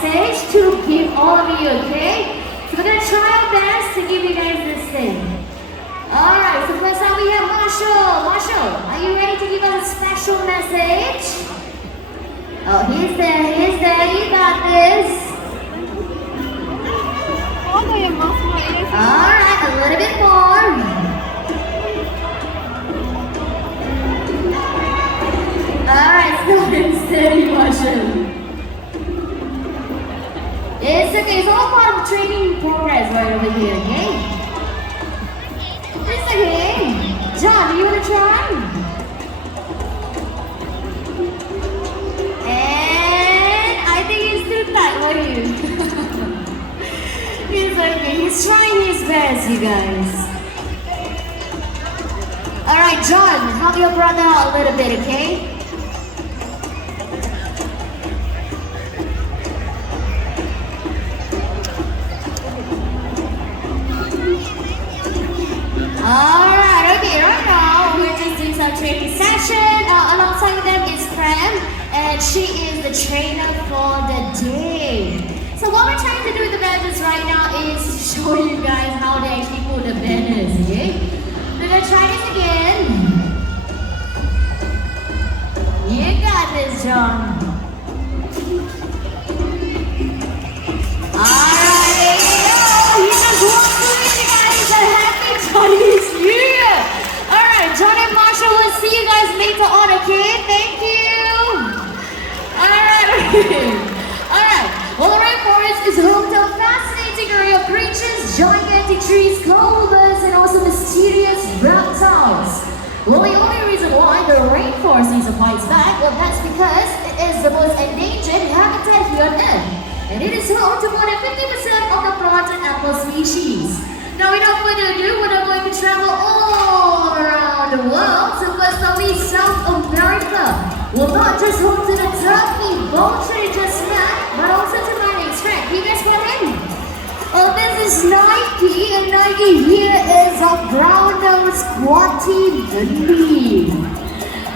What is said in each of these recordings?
message to give all of you, okay? So we're gonna try our best to give you guys this thing. Alright, so first up we have Marshall. Marshall, are you ready to give us a special message? Oh, he's there, you got this. Alright, a little bit more. Alright, slow and steady, Marshall. It's okay, it's all part of training progress right over here, okay? It's okay. John, do you want to try? And I think he's too tight for you. He's okay, he's trying his best, you guys. Alright, John, help your brother out a little bit, okay? Alright, okay, right now we're just doing some training session. Alongside with them is Prem, and she is the trainer for the day. So what we're trying to do with the badges right now is show you guys how they actually pull the banners, okay? We're gonna try this again. You got this, John. Alright, there you go. He just walked through it, you guys. A happy Chinese New Year. Alright, John and Marshall, we'll see you guys later on, okay? Thank you. Alright, okay. Alright, well, the Rainforest is home to a fascinating array of creatures, gigantic trees, koalas, and also mysterious reptiles. Well, the only reason why the rainforest needs to fight back, well, that's because it is the most endangered habitat here on Earth. And it is home to more than 50% of the plant and animal species. Now, without further ado, we're going to travel all around the world. So first of all, South America. Well, not just home to the turkey, vulture you just met, but also to mining strength. You guys come in? Well, this is Nike, and Nike here is a brown-nosed squatty bunny.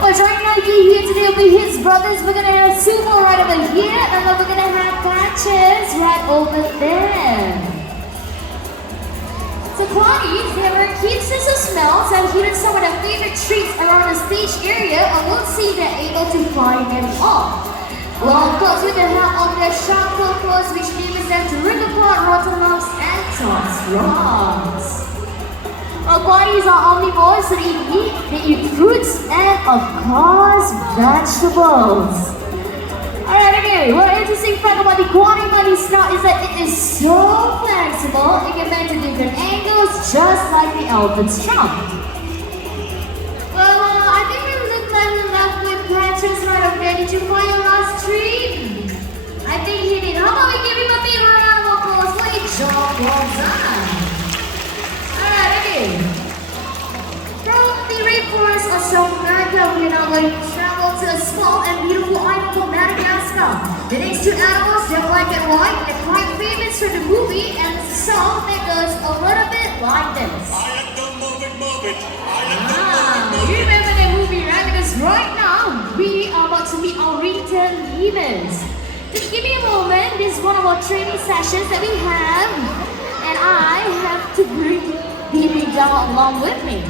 Well, joining Nike here today will be his brothers. We're going to have Sumo right over here, and then we're going to have Patches right over there. So Claudies, they have a keen sense of smell, so I've hidden some of their favorite treats around the stage area, and we'll see if they're able to find them all. Well, of course, with the help of their sharp claws, which enables them to rip apart rotten lumps and toss rocks. Well, Claudies are omnivores, so they eat fruits, and of course, vegetables. Alright, okay, one interesting fact about the guani bunny snout is that it is so flexible, it can bend to different angles, just like the elephant's trunk. Well, I think we look like we left with Patches right up there. Did you find your last tree? I think he did. How about we give him a big round of applause? What a job well done. Alright, okay. From the Rainforest of South America, we are now going to travel to a small and beautiful island called Madagascar. The next two animals, they're black and white, and quite famous for the movie and the song that goes a little bit like this. I like to move it, move it. You remember that movie, right? Because right now, we are about to meet our return leavers. Just give me a moment. This is one of our training sessions that we have, and I have to bring Bibi down along with me.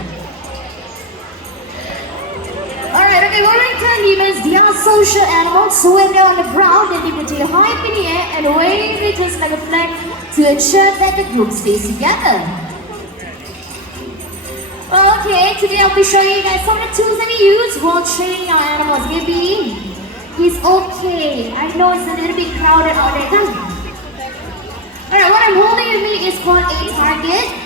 Alright, okay, well, return leavers, they are social animals, so when they're on the ground, they leave the tail high up in the air and wave it just like a flag to ensure that the group stays together. Well, okay, today I'll be showing you guys some of the tools that we use while training our animals. Bibi, he's okay. I know it's a little bit crowded out there. Come. Alright, what I'm holding with me is called a target.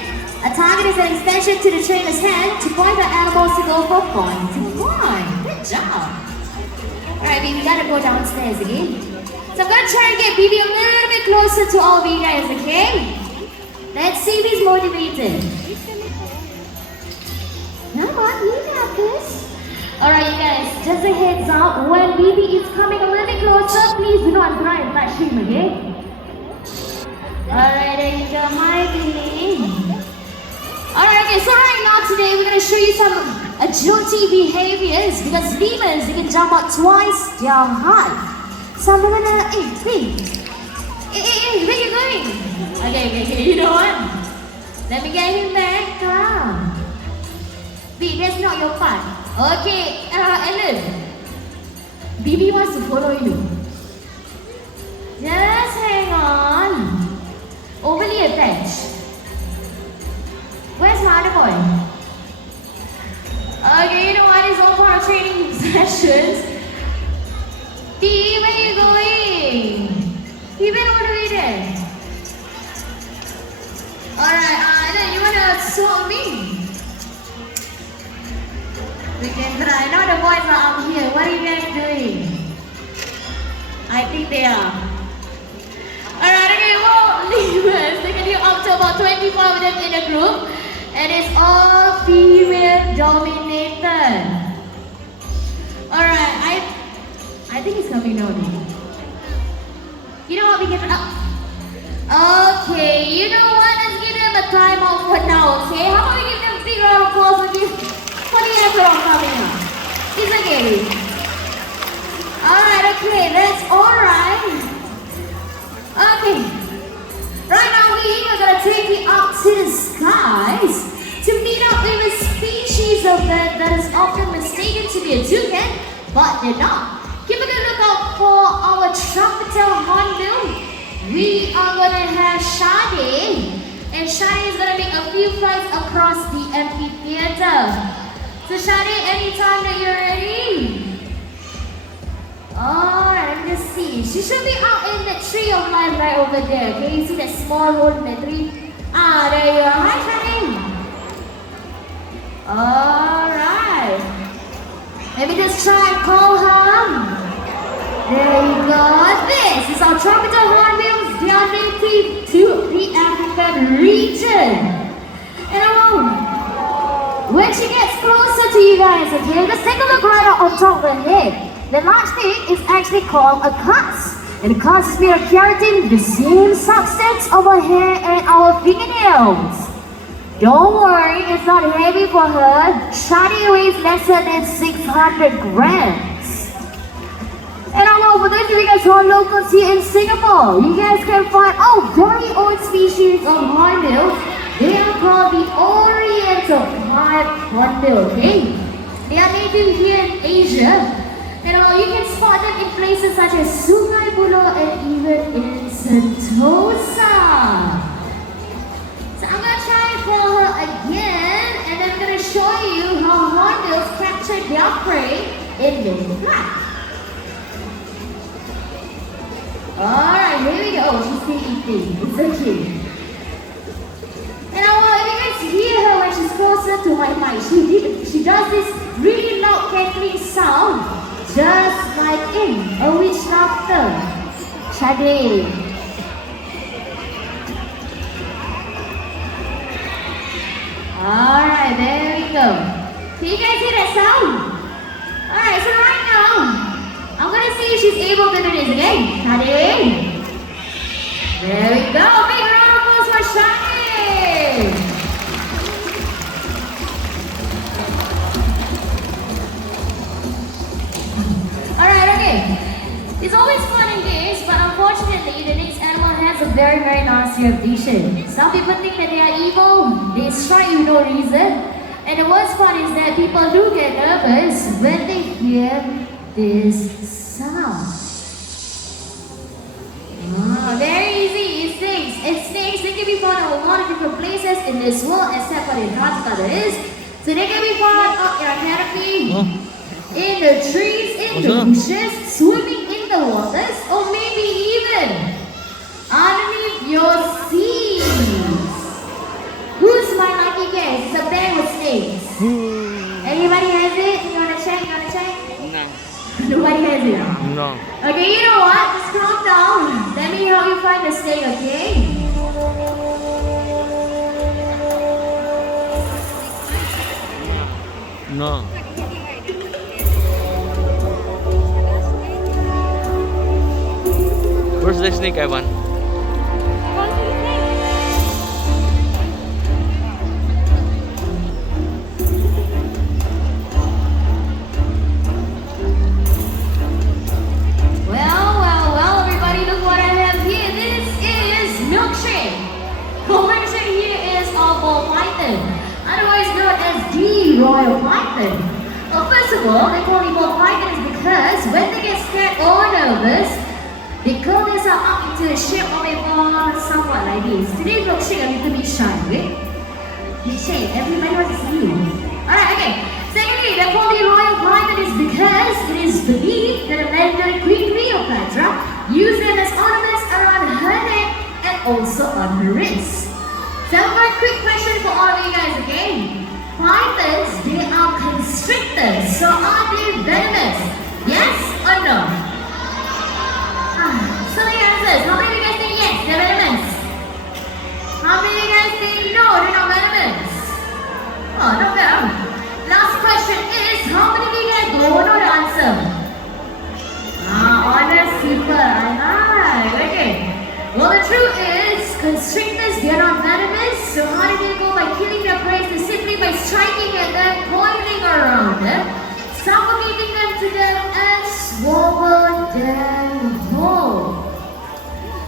A target is an extension to the trainer's hand to point our animals to go from point to point. Good job. Alright, Bibi, we gotta go downstairs again. So I'm gonna try and get Bibi a little bit closer to all of you guys, okay? Let's see if he's motivated. Come on, you got this. Alright, you guys, just a heads up. When Bibi is coming a little bit closer, please do not try and touch him, okay? Alright, there you go, my Bibi. Alright, okay, so right now today we're going to show you some agility behaviors because lemurs, they can jump up twice their height. So I'm gonna, hey, okay. You know what? Let me get him back. Come. B, that's not your part. Okay, Ellen. BB wants to follow you. Just hang on. Overly attached. Where's my other boy? Okay, you know what? It's all part of training sessions. B, where you going? You been all the way there. Alright, then you wanna swap me? We can try. Now the boys are up here. What are you guys doing? I think they are. Alright, okay, well, leave us. They can do up to about 24 of them in a group. And it's all female dominated. Alright, I think it's coming down. You know what, we can... okay, you know what? Let's give them a timeout for now, okay? How about we give them a big round of applause for the effort of coming up? It's okay. Alright, okay, that's alright. Okay. Right now we are gonna take it up to the skies to meet up with a species of bird that is often mistaken to be a toucan, but they're not. Keep a good lookout for our trumpeter hornbill. We are gonna have Shade, and Shade is gonna make a few flights across the amphitheater. So Shade, anytime that you're ready. Alright, let me just see. She should be out in the tree of life right over there. Okay, you see that small hole in the tree? Ah, there you are. Hi, Shade. Alright. Let me just try and call her. There you go. This is our trumpeter hornbills. They are native to the African region. And when she gets closer to you guys, okay, just take a look right up on top of her head. The large thing is actually called a cusp. And the cusp is made of keratin, the same substance of our hair and our fingernails. Don't worry, it's not heavy for her. Shadi weighs lesser than 600 grams. And I know for those of you guys who are locals here in Singapore, you guys can find our very own species of hornbill. They are called the Oriental pied hornbill, okay? They are native here in Asia. And you can spot them in places such as Sungai Buloh and even in Sentosa. So I'm gonna try and call her again, and then I'm gonna show you how hornbills capture their prey in mid-flight. Alright, here we go. She's still eating. It's okay. And if you guys hear her when she's closer to my mic, she does this really loud cackling sound. Just like in a witch laughter. Shade. Alright, there we go. Can you guys hear that sound? Alright, so right now, I'm gonna see if she's able to do this again. Shade. There we go. Big round of applause for Shade. Alright, okay. It's always fun in games, but unfortunately, the next animal has a very, very nasty reputation. Some people think that they are evil, they strike you no reason. And the worst part is that people do get nervous when they hear this sound. Very easy, it's snakes. And snakes, they can be found in a lot of different places in this world, except for Antarctica that is. So they can be found up in a canopy. In the trees, in the bushes, swimming in the waters, or maybe even underneath your seas. Who's my lucky guess? It's a bear with snakes. Anybody has it? You wanna check? No. Nobody has it? No. Okay, you know what? Just calm down. Let me help you find the snake, okay? No. Where's the snake, Ivan? Well, everybody, look what I have here. This is milkshake. python, otherwise known as the royal python. Well, first of all, they call it ball pythons because when they get scared or nervous, they curl themselves up into the shape of a ball, somewhat like this. Today's milkshake a little bit shy, okay? Milkshake, everybody wants to see you. Alright, okay. Secondly, they call the royal python is because it is believed that a legendary Queen Cleopatra used them as ornaments around her neck and also on her wrists. So, one quick question for all of you guys again. Pythons, they are constrictors, so are they venomous? Yes or no? So the answers, how many of you guys think yes, they're venomous? How many of you guys think no, they're not venomous? Oh, not bad. Last question is, how many of you guys don't know the answer? Honest people, alright, okay. Well, the truth is, constrictors, they're not venomous, so how do they go by killing their prey? Simply by striking at them, coiling around them, suffocating them to death, and swallow them whole.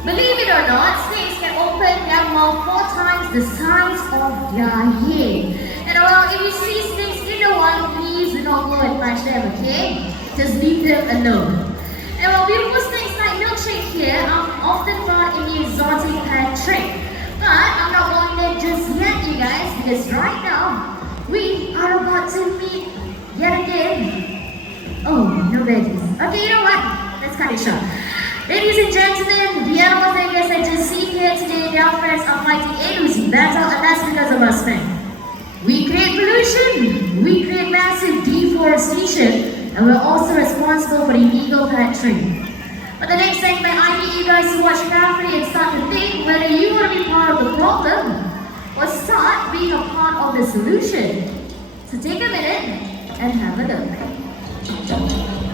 Believe it or not, snakes can open their mouth 4 times the size of their head. And well, if you see snakes in the wild, please do not go and touch them, okay? Just leave them alone. And well, beautiful snakes like milkshake here are often found in the exotic pet trade. But I'm not going there just yet, you guys, because right now we are about to meet yet again. Oh, no veggies. Okay, you know what? Let's cut it short. Ladies and gentlemen, the animals that you guys have just seen here today, their friends are fighting a losing battle, and that's because of us men. We create pollution, we create massive deforestation, and we're also responsible for the illegal pet trade. But the next segment, I need you guys to watch carefully and start to think whether you want to be part of the problem or start being a part of the solution. So take a minute and have a look.